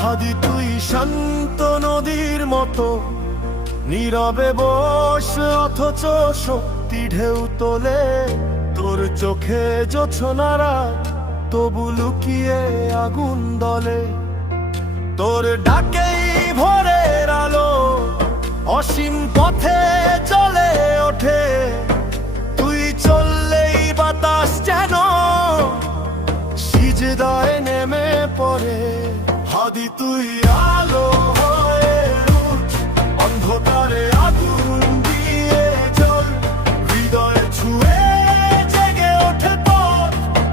হাদি তুই শান্ত নদীর মতো, নীরবে বস অথচ শক্তি ঢেউ তোলে। তোর চোখে জোছনারা তবু লুকিয়ে আগুন দলে। তোর ডাকেই ভোরের আলো অসীম পথে চলে ওঠে। তুই চললেই বাতাস যেন সিজদায় নেমে পড়ে। হাদি তুই আলো হয়ে উঠ, অন্ধকারে আগুন দিয়ে জ্বল। হৃদয় ছুঁয়ে জেগে ওঠে পথ,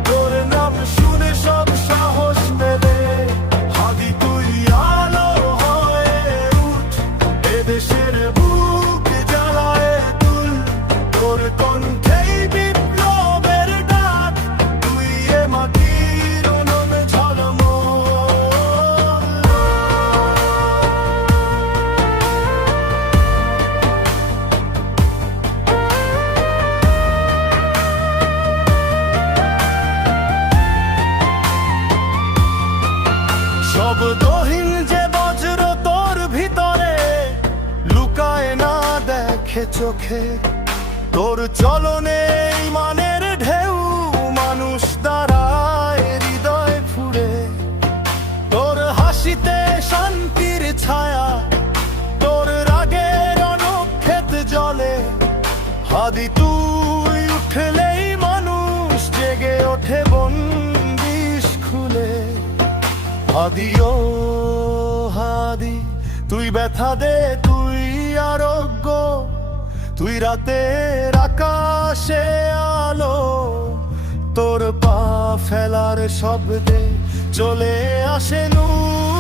তোর নাম শুনে সব সাহস মেলে। হাদি তুই আলো হয়ে উঠ, এদেশের বুক জ্বালায় তুল। তোর কণ্ঠেই বিপ্লবের ডাক, তুই এ মাটির উনুনে ঝলমল। শব্দহীন যে বজ্র তোর ভিতরে লুকায় না দেখে চোখে। তোর চলনে ইমানের ঢেউ, মানুষ দাঁড়ায় হৃদয় ফুঁড়ে। তোর হাসিতে শান্তির ছায়া, তোর রাগের অনক্ষেত জলে। হাদি তুই উঠলেই মানুষ জেগে ওঠে বন্দিশ খুলে। হাদি ও হাদি তুই ব্যথা দে, তুই আরোগ্য। তুই রাতের আকাশে আলো, তোর পা ফেলার শব্দে চলে আসে নূর।